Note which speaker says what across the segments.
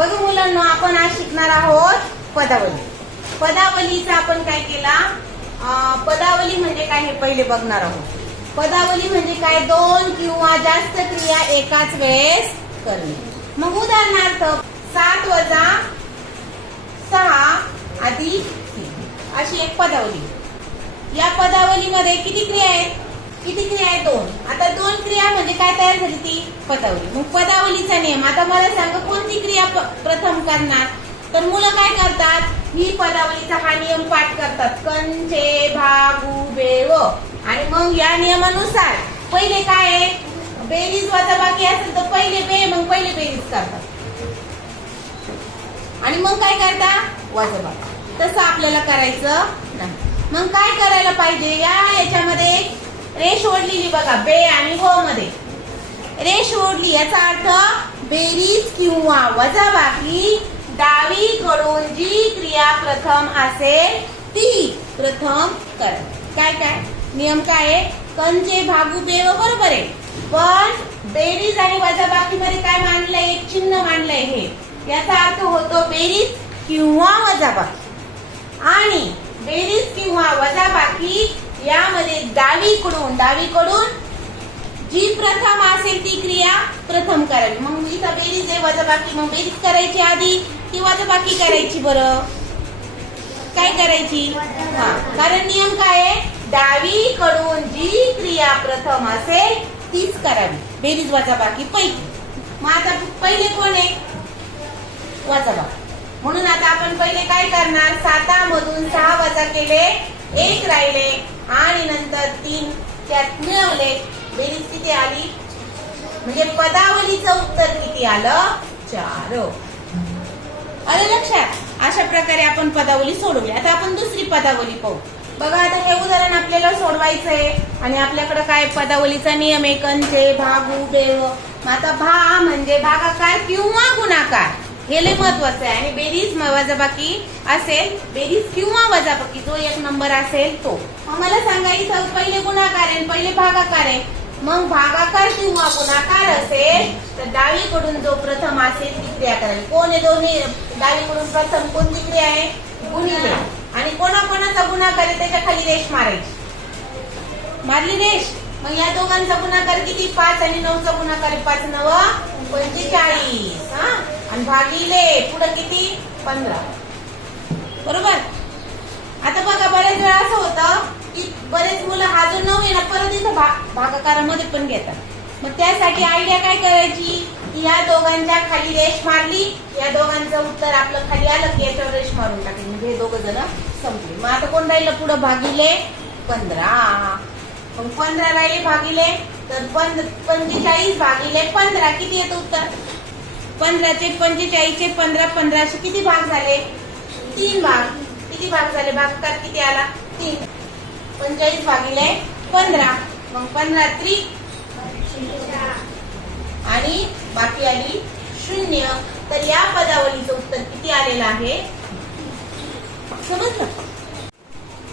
Speaker 1: बघ मुलांना आपण आज शिकणार आहोत पदावली. पदावलीचा आपण काय केला? पदावली म्हणजे काय हे पहिले बघणार आहोत. पदावली म्हणजे काय? दोन किंवा जास्त क्रिया एकाच वेळेस करणे. मग उदाहरणार्थ सात वजा सहा अधिक अशी एक पदावली. या पदावलीमध्ये किती क्रिया आहेत? किती क्रिया आहे दोन. आता दोन क्रिया म्हणजे काय तयार झाली ती? पदावली. मग पदावलीचा नियम. आता मला सांगा कोणती क्रिया प्रथम करणार? तर मुलं काय करतात? ही पदावलीचा हा नियम पाठ करतात. कंचे भागू बेव आणि मग या नियमानुसार पहिले काय आहे? बेरीज बाकी असेल तर पहिले बे मग पहिले बेरीज करतात. आणि मग काय करता? वजाबाकी तसं आपल्याला करायचं नाही. मग काय करायला पाहिजे? या याच्यामध्ये रेष ओढलेली बघा बे आणि हो मध्ये. रेष ओढली याचा अर्थ बेरीज किंवा वजाबाकी डावीकडून जी क्रिया प्रथम असेल ती प्रथम कर. काय काय? नियम काय आहे? कंचे भागू बे बरोबर आहे. पण बेरीज आणि वजाबाकी मध्ये काय मांडलंय? एक चिन्ह मांडलंय हे. याचा अर्थ होतो बेरीज किंवा वजाबाकी. आणि बेरीज किंवा वजाबाकी यामध्ये डावीकडून डावीकडून जी प्रथम असेल ती क्रिया प्रथम करावी. मग इथं बेरीज आहे वजाबाकी. मग बेरीज करायची आधी की वजाबाकी करायची बरं? काय करायची? हा कारण नियम काय आहे? डावीकडून जी क्रिया प्रथम असेल तीच करावी. बेरीज वजाबाकी पैकी. मग आता पहिले कोण आहे? वजाबाकी. म्हणून आता आपण पहिले काय करणार? सातामधून सहा वजा केले एक राहिले. आणि नंतर तीन त्यात मिळवले. बेरीज किती आली? म्हणजे पदावलीचं उत्तर किती आलं? चार. हो. आलं लक्षात? अशा प्रकारे आपण पदावली सोडवली आता आपण दुसरी पदावली पाहू. बघा आता हे उदाहरण आपल्याला सोडवायचं आहे आणि आपल्याकडे काय? पदावलीचा नियम आहे कंचे भागू बेव आता भा म्हणजे भागाकार किंवा गुणाकार. हे लय महत्वाचं आहे. आणि बेरीज वजाबाकी असेल बेरीज किंवा वजाबाकी जो एक नंबर असेल तो. मग मला सांगा इथं पहिले गुणाकार आहे पहिले भागाकार आहे. मग भागाकार किंवा गुणाकार असेल तर डावीकडून जो प्रथम असेल ती क्रिया करावी. कोण आहे दोन्ही? डावीकडून प्रथम कोणती क्रिया आहे? गुणिले. आणि कोणाकोणाचा गुणाकार आहे त्याच्याखाली रेष मारायची. मारली रेष? मग या दोघांचा गुणाकार किती? पाच आणि नऊचा गुणाकार पाच नव पंचेचाळीस. हा? आणि भागिले पुढे किती? पंधरा. बरोबर? आता बघा बरेच वेळा असं होतं की बरेच मुलं हा जो नऊ आहे ना परत इथं भागाकारामध्ये पण घेतात. मग त्यासाठी आयडिया काय करायची? की या दोघांच्या खाली रेश मारली या दोघांचं उत्तर आपलं खाली आलं की याच्यावर रेश मारून टाकली. म्हणजे हे दोघं जण संपले. मग आता कोण राहिलं पुढं? भागिले पंधरा. मग पंधरा राहिले भागिले तर पंध पंचेचाळीस भागिले पंधरा. किती येतं उत्तर? पंधराचे पंचेचाळीसचे पंधरा पंधराशे किती भाग झाले? तीन भाग. किती भाग झाले? भागकार किती आला? तीन. पंचेचाळीस भागिले पंधरा. मग पंधरा त्रिक आणि बाकी आली शून्य. तर या पदावलीचं उत्तर किती आलेलं आहे? समजलं?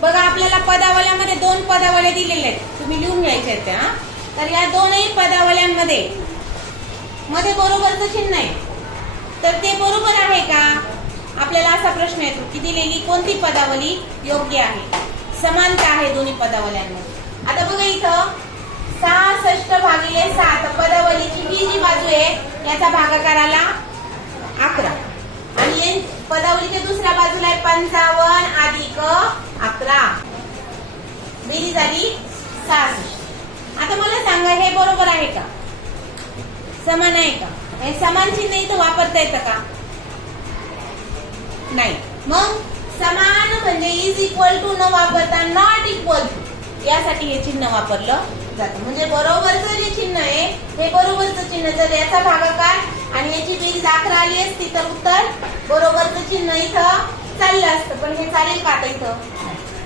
Speaker 1: बघा आपल्याला पदावल्यामध्ये दोन पदावल्या दिलेल्या आहेत. तुम्ही लिहून घ्यायच्या आहेत त्या. तर या दोनही पदावल्यांमध्ये मध्ये बरोबरचं चिन्ह आहे. तर ते बरोबर आहे का? आपल्याला असा प्रश्न येतो की दिलेली कोणती पदावली योग्य आहे? समानता आहे दोन्ही पदावल्यांमध्ये. आता बघा इथं सहासष्ट भागिले सात पदावलीची ही जी बाजू आहे याचा भागाकार आला अकरा. आणि पदावलीच्या दुसऱ्या बाजूला आहे पंचावन्न अधिक अकरा. दिली झाली सहासष्ट. आता मला सांगा हे बरोबर आहे का? समान आहे का? हे समान चिन्ह इथं वापरता येतं का? नाही. मग समान म्हणजे इज इक्वल टू न वापरता नॉट इक्वल टू यासाठी हे चिन्ह वापरलं जातं. म्हणजे बरोबरचं जे चिन्ह आहे हे बरोबरचं चिन्ह. जर याचा भागाकार आणि याची बेरीज अकरा आली असती तर उत्तर बरोबरचं चिन्ह इथं चाललं असतं. पण हे चालेल का आता इथं?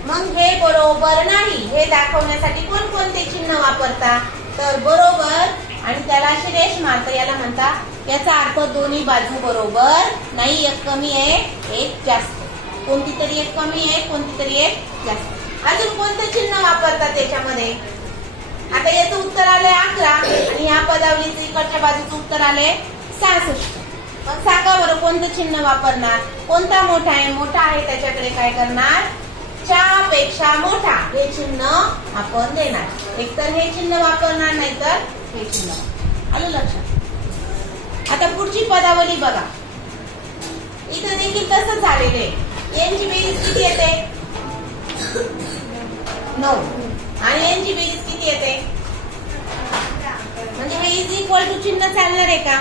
Speaker 1: मग हे बरोबर नाही. हे दाखवण्यासाठी कोणकोणते चिन्ह वापरता? तर बरोबर आणि त्याला अशी रेष मारत याला म्हणता याचा अर्थ दोन्ही बाजू बरोबर नाही एक कमी आहे एक जास्त. कोणती तरी एक कमी आहे कोणती तरी एक जास्त. अजून कोणतं चिन्ह वापरतात त्याच्यामध्ये? आता याचं उत्तर आलंय अकरा आणि या पदावलीचं इकडच्या बाजूचं उत्तर आलंय सहासष्ट. मग सांगा बरं कोणतं चिन्ह वापरणार? कोणता मोठा आहे? मोठा आहे त्याच्याकडे काय करणार? च्या पेक्षा मोठा हे चिन्ह आपण देणार. एकतर हे चिन्ह वापरणार नाहीतर हे चिन्ह आलं लक्षात? आता पुढची पदावली बघा. इथं देखील तसंच झालेलं आहे. यांची बेरीज किती येते? नऊ. आणि यांची बेरीज किती येते? म्हणजे हे इज इक्वल टू चिन्ह चालणार आहे का?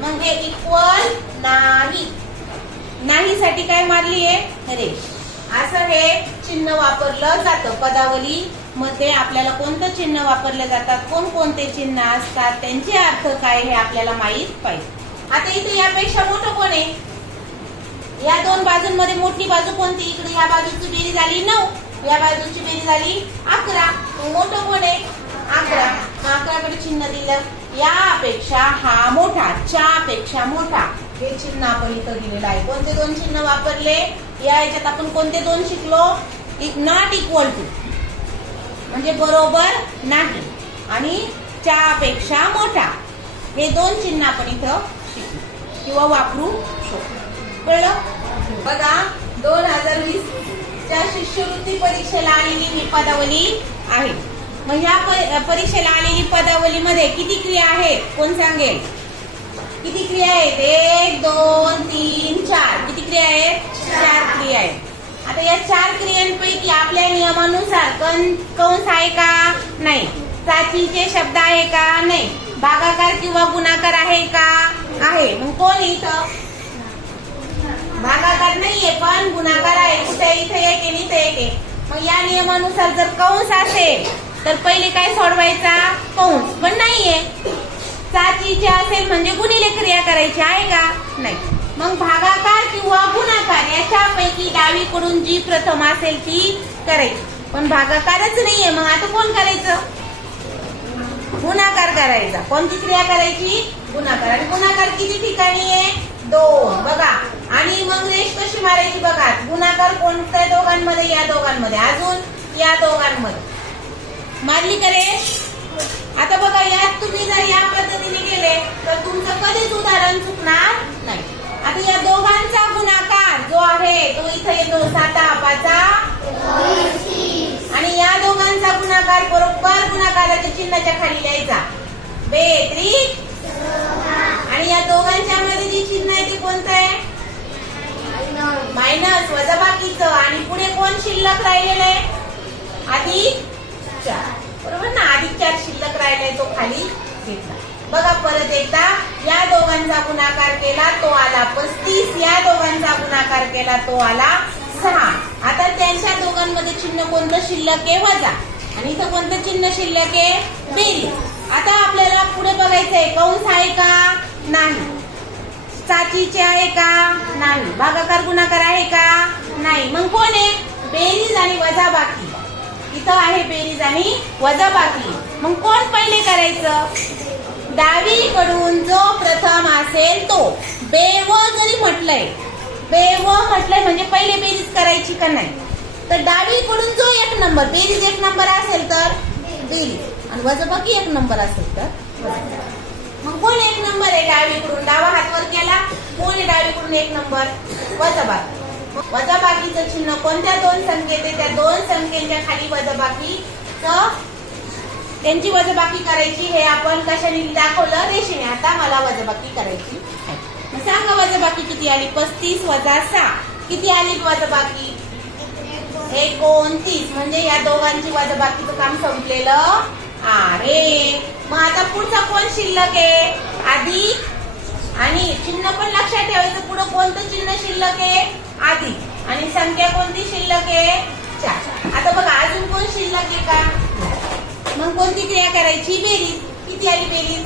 Speaker 1: मग हे इक्वल नाही. नाही साठी काय मारली आहे रेष. असं हे चिन्ह वापरलं जातं पदावली. मध्ये आपल्याला कोणतं चिन्ह वापरले जातात कोणकोणते चिन्ह असतात त्यांचे अर्थ काय हे आपल्याला माहीत पाहिजे. आता इथे यापेक्षा मोठं कोण आहे? या दोन बाजूंमध्ये मोठी बाजू कोणती? इकडे या बाजूची बेरी झाली नऊ या बाजूची बेरी झाली अकरा. मोठं कोण आहे? अकरा. अकराकडे चिन्ह दिलं. यापेक्षा हा मोठा च्या पेक्षा मोठा. हे चिन्ह आपण इथं दिलेलं आहे. कोणते दोन चिन्ह वापरले? या याच्यात आपण कोणते दोन शिकलो? नॉट इक्वल टू म्हणजे बरोबर नाही. आणि च्या पेक्षा मोठा. हे दोन चिन्ह आपण इथं शिकू किंवा वापरू शकतो कळलं? बघा दोन हजार वीस च्या शिष्यवृत्ती परीक्षेला आलेली ही पदावली आहे. मग ह्या परीक्षेला आलेली पदावलीमध्ये किती क्रिया आहेत? कोण सांगेल? किती क्रिया आहेत? एक दोन तीन चार. किती क्रिया आहेत? चार क्रिया आहेत. आता या चार क्रियांपैकी आपल्या नियमानुसार कं कंस आहे का? नाही. चाचीचे शब्द आहे का? नाही. भागाकार किंवा गुणाकार आहे का? आहे. मग कोण इथं? भागाकार नाहीये पण गुणाकार आहे. कुठे? इथे एक आहे इथे एक आहे. मग या नियमानुसार जर कंस असेल तर पहिले काय सोडवायचा? कंस. पण नाहीये. साचीचे असेल म्हणजे गुणिले क्रिया करायची आहे का? नाही. मग भागाकार किंवा गुणाकार याच्यापैकी डावीकडून जी प्रथम असेल ती करायची. पण भागाकारच नाहीये मग आता कोण करायचं? गुणाकार करायचा. कोणती क्रिया करायची? गुणाकार. आणि गुणाकार किती ठिकाणी आहे? दोन. बघा. आणि मग रेष कशी मारायची बघा. गुणाकार कोणत्या दोघांमध्ये? या दोघांमध्ये. अजून या दोघांमध्ये. मारली का रेष? आता बघा यात तुम्ही जर या पद्धतीने गेले तर तुमचं कधीच उदाहरण चुकणार आता या दोघांचा गुणाकार जो आहे तो इथे येतो साता पाचा आणि या दोघांचा गुणाकार बरोबर गुणाकाराच्या चिन्हाच्या खाली लिहायचा. बेत्रिक आणि या दोघांच्या मध्ये जे चिन्ह आहे ते कोणतं आहे? मायनस वजाबाकीचं. आणि पुढे कोण शिल्लक राहिलेलं आहे? अधिक चार. बरोबर ना? अधिक चार शिल्लक राहिलाय तो खाली घेतला. बघा परत एकदा. दोघांचा गुणाकार केला तो आला पस्तीस. या दोघांचा गुणाकार केला तो आला सहा. आता त्यांच्या दोघांमध्ये चिन्ह कोणतं? शिल्लक आहे वजा. आणि इथं कोणतं चिन्ह शिल्लक आहे? बेरीज आता आपल्याला पुढे बघायचंय कंस आहे का? नाही. चाचीचे आहे का? नाही. भागाकार गुणाकार आहे का? नाही. मग कोण आहे? बेरीज आणि वजा बाकी. इथं आहे बेरीज आणि वजा बाकी. मग कोण पहिले करायचं? डावीकडून जो प्रथम असेल तो बेव जरी म्हटलंय बेव म्हटलंय म्हणजे पहिले बेरीज करायची का नाही? तर डावीकडून जो एक नंबर बेरीज एक नंबर असेल तर बेरीज. आणि वजाबाकी एक नंबर असेल तर मग कोण एक नंबर आहे डावीकडून डावा हात वर केला कोण डावीकडून एक नंबर? वजाबाकी. वजाबाकीचं चिन्ह कोणत्या दोन संख्येत आहे? त्या दोन संख्येच्या खाली वजाबाकी त्यांची वजबाकी करायची हे आपण कशाने दाखवलं? रेषेने आता मला वजबाकी करायची. सांगा वजबाकी किती आली? पस्तीस वजा सहा. किती आली वजाबाकी? एकोणतीस. म्हणजे या दोघांची वजबाकीचं काम संपलेलं अरे मग आता पुढचा कोण शिल्लक आहे? आधी आणि चिन्ह पण लक्षात ठेवायचं. पुढं कोणतं चिन्ह शिल्लक आहे? आधी आणि संख्या कोणती शिल्लक आहे? चार. आता बघा अजून कोण शिल्लक आहे का? मग कोणती क्रिया करायची? बेरीज. किती आली बेरीज?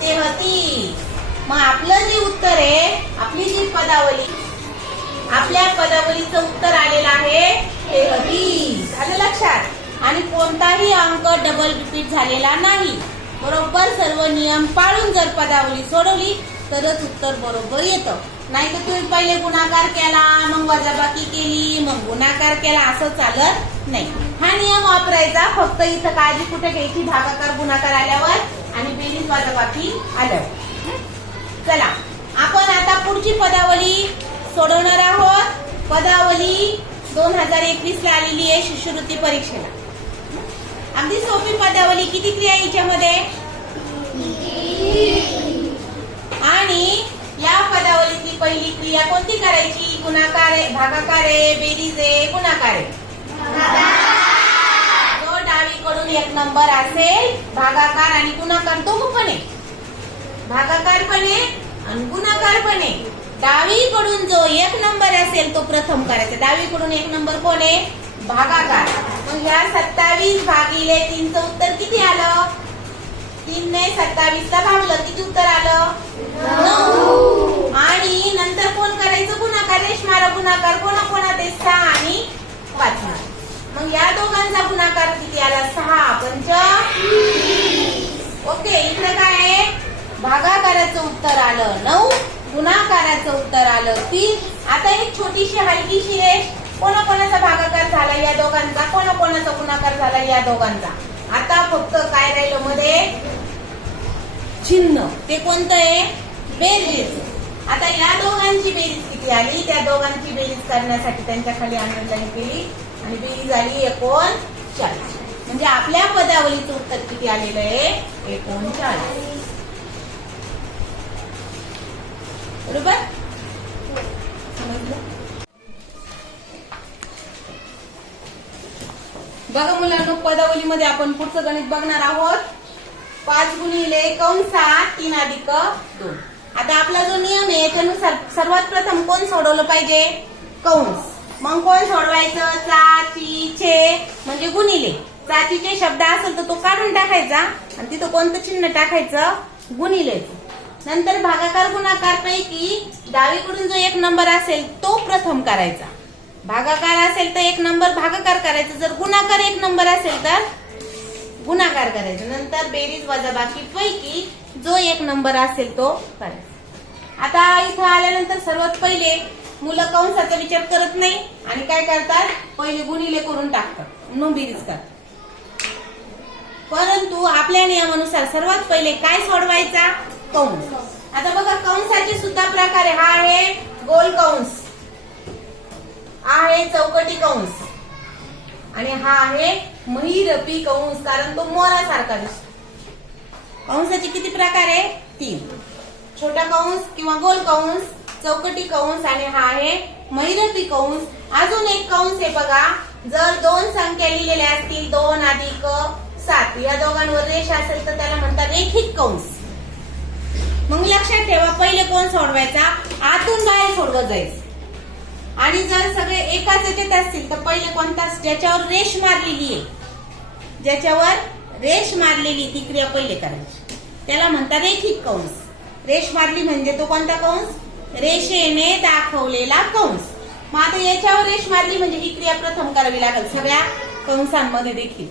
Speaker 1: तेहतीस मग आपलं जे उत्तर आहे आपली जी पदावली आपल्या पदावलीचं उत्तर आलेलं आहे तेहतीस आलं लक्षात? आणि कोणताही अंक डबल रिपीट झालेला नाही. बरोबर सर्व नियम पाळून जर पदावली सोडवली तरच उत्तर बरोबर येतं. नाही तर तुम्ही पहिले गुणाकार केला मग वजाबाकी केली मग गुणाकार केला असं चालत नाही. हा नियम वापरायचा. फक्त इथं काळजी कुठे घ्यायची? भागाकार गुणाकार आल्यावर आणि बेरीज वजाबाकी आल्यावर. चला. आपण आता पुढची पदावली सोडवणार आहोत. पदावली दोन हजार एकवीस ला आलेली आहे शिष्यवृत्ती परीक्षेला. अगदी सोपी पदावली. किती क्रिया हिच्यामध्ये? आणि या पदावलीची पहिली क्रिया कोणती करायची? गुणाकार आहे भागाकार आहे बेरीज आहे गुणाकार आहे. कडून एक नंबर असेल भागाकार आणि गुणाकार दोघपणे पण आहे. भागाकार पण आहे आणि गुणाकार पण आहे. डावीकडून जो एक नंबर असेल तो प्रथम करायचा. डावीकडून एक नंबर कोण आहे? भागाकार. मग ह्या सत्तावीस भागिले तीनचं उत्तर किती आलं? तीन ने सत्तावीस ला भागलं. किती उत्तर आलं? नऊ. आणि नंतर कोण करायचं? गुणाकार. रेशमारा गुणाकार कोणा कोणा ते सहा आणि पाच मग या दोघांचा गुणाकार किती आला? सहा. पंच ओके इकडे काय आहे? भागाकाराचं उत्तर आलं. नऊ. गुणाकाराचं उत्तर आलं. तीन. आता एक छोटीशी हलकीशी आहे कोणा कोणाचा भागाकार झाला या दोघांचा? कोणाकोणाचा गुणाकार झाला या दोघांचा? आता फक्त काय राहिलं मध्ये? चिन्ह ते कोणतं आहे? बेरीज. आता या दोघांची बेरीज किती आली? त्या दोघांची बेरीज करण्यासाठी त्यांच्या खाली अंडरलाईन केली. आणि बेरीज आली एकोणचाळीस. म्हणजे आपल्या पदावलीचं उत्तर किती आलेलं आहे? एकोणचाळीस. बरोबर? बघा मुलांना पदावलीमध्ये आपण पुढचं गणित बघणार आहोत. पाच गुणिले कंसात तीन अधिक दोन. आता आपला जो नियम आहे त्यानुसार सर्वात प्रथम कोण सोडवलं पाहिजे? कंस. मग कोण सोडवायचं? चाचीचे. म्हणजे गुणिले. चाचीचे शब्द असेल तर तो काढून टाकायचा आणि तिथं कोणतं चिन्ह टाकायचं? गुणिले नंतर भागाकार गुणाकार पैकी डावीकडून जो एक नंबर असेल तो प्रथम करायचा. भागाकार असेल तर एक नंबर भागाकार करायचा. जर गुणाकार एक नंबर असेल तर गुणाकार करायचा. नंतर बेरीज वजाबाकी पैकी जो एक नंबर असेल तो करायचा. आता इथं आल्यानंतर सर्वात पहिले मुलं कंसाचा विचार करत नाही आणि काय करतात? पहिले गुणिले करून टाकतात. नो बेरीज करतात परंतु आपल्या नियमानुसार सर्वात पहिले काय सोडवायचा? कंस. आता बघा कंसाचे सुद्धा प्रकार आहे. हा आहे गोल कंस. हा आहे चौकटी कंस. आणि हा आहे महिरपी कंस कारण तो मोरासारखा दिसतो. कंसाचे किती प्रकार आहे? तीन. छोटा कंस किंवा गोल कंस चौकटी कंस आणि हा आहे महिरपी कंस. अजून एक कंस आहे बघा जर दोन संख्या लिहिलेल्या असतील दोन अधिक सात या दोघांवर रेष असेल तर त्याला म्हणतात रेखित कंस. मग लक्षात ठेवा पहिले कोण सोडवायचा? आतून बाहेर सोडवत जायचं. आणि जर सगळे एकाच येत असतील तर पहिले कोणता? ज्याच्यावर रेष मारलेली आहे. ज्याच्यावर रेष मारलेली ती क्रिया पहिले करायची. त्याला म्हणतात रेखित कंस. रेष मारली म्हणजे तो कोणता कंस? रेषेने दाखवलेला कंस. मग आता याच्यावर रेष मारली म्हणजे ही क्रिया प्रथम करावी लागेल. सगळ्या कंसांमध्ये देखील.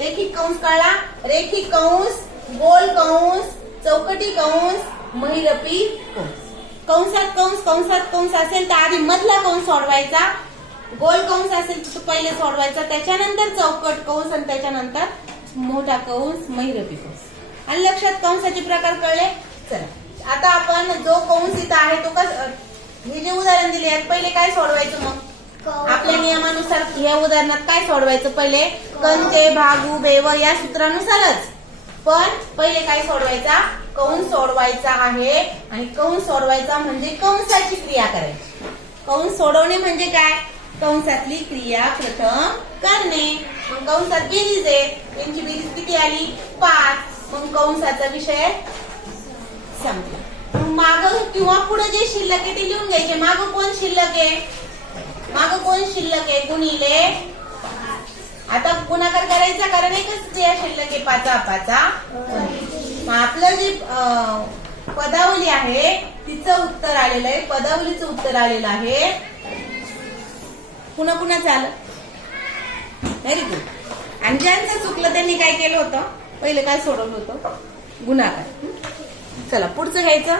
Speaker 1: रेखी कंस कळला? रेखी कंस गोल कंस चौकटी कंस महिरपी कंस. कंसात कंस कंसात कंस असेल तर आधी मधला कंस सोडवायचा. गोल कंस असेल तर पहिले सोडवायचा. त्याच्यानंतर चौकट कंस आणि त्याच्यानंतर मोठा कंस महिरपी कंस. आणि लक्षात कंसाचे प्रकार कळले? चला. आता आपण जो कंस इथं आहे तो कस हे जे उदाहरण दिले आहेत पहिले काय सोडवायचं मग? आपल्या नियमानुसार या उदाहरणात काय सोडवायचं? पहिले कंचे भागू बेव या सूत्रानुसारच. पण पहिले काय सोडवायचा? कंस सोडवायचा आहे? आणि कंस सोडवायचा म्हणजे कंसाची क्रिया करायची. कंस सोडवणे म्हणजे काय? कंसातली क्रिया प्रथम करणे. मग कंसात बेरीज आहे. त्यांची बेरीज किती आली? पाच. मग कंसाचा विषय संपला. माग किंवा पुढे जे शिल्लक आहे ते लिहून घ्यायचे. माग कोण शिल्लक आहे? माग कोण शिल्लक आहे? गुणिले आता गुणाकार करायचा कारण एकच क्रिया शिल्लक आहे पाचा पाचा. आपलं जे पदावली आहे तिचं उत्तर आलेलं आहे. पदावलीचं उत्तर आलेलं आहे. पुन्हा पुन्हा आलं व्हेरी गुड आणि ज्यांचं चुकलं त्यांनी काय केलं होतं? पहिले काय सोडवलं होतं? गुणाकार. चला पुढचं घ्यायचं.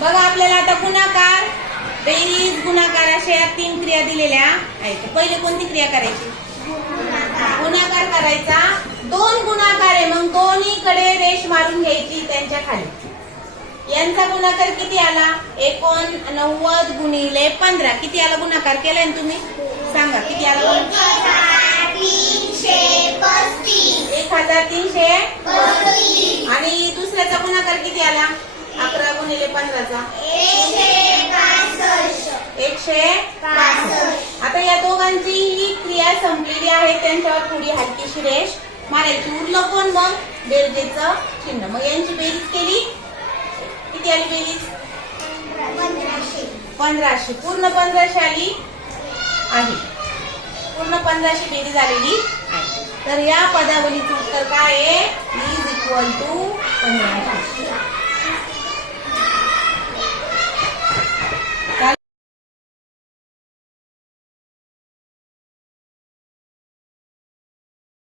Speaker 1: बघा आपल्याला आता गुणाकार बेरीज गुणाकार अशा या तीन क्रिया दिलेल्या आहेत. पहिले कोणती क्रिया करायची? गुणाकार करायचा. दोन गुणाकार आहे मग दोन्हीकडे रेष मारून घ्यायची त्यांच्या खाली. यांचा गुणाकार किती आला? एकोण नव्वद गुणिले पंधरा. किती आला गुणाकार? केलाय तुम्ही? सांगा किती आला? एक हजार तीनशे आणि दुसऱ्याचा गुणाकार किती आला? अकरा गुणिले पंधराचा. एकशे. आता या दोघांची ही क्रिया संपलेली आहे. त्यांच्यावर थोडी हलकीशी रेष मारायची. उरलं कोण मग? बेरजेचं चिन्ह. मग यांची बेरीज केली? किती आली बेरीज? पंधराशे. पूर्ण पंधराशे आली आहे. पूर्ण पंधराशे बेरीज आलेली आहे. तर या पदावलीचं उत्तर काय आहे? इज इक्वल टू पंधराशे.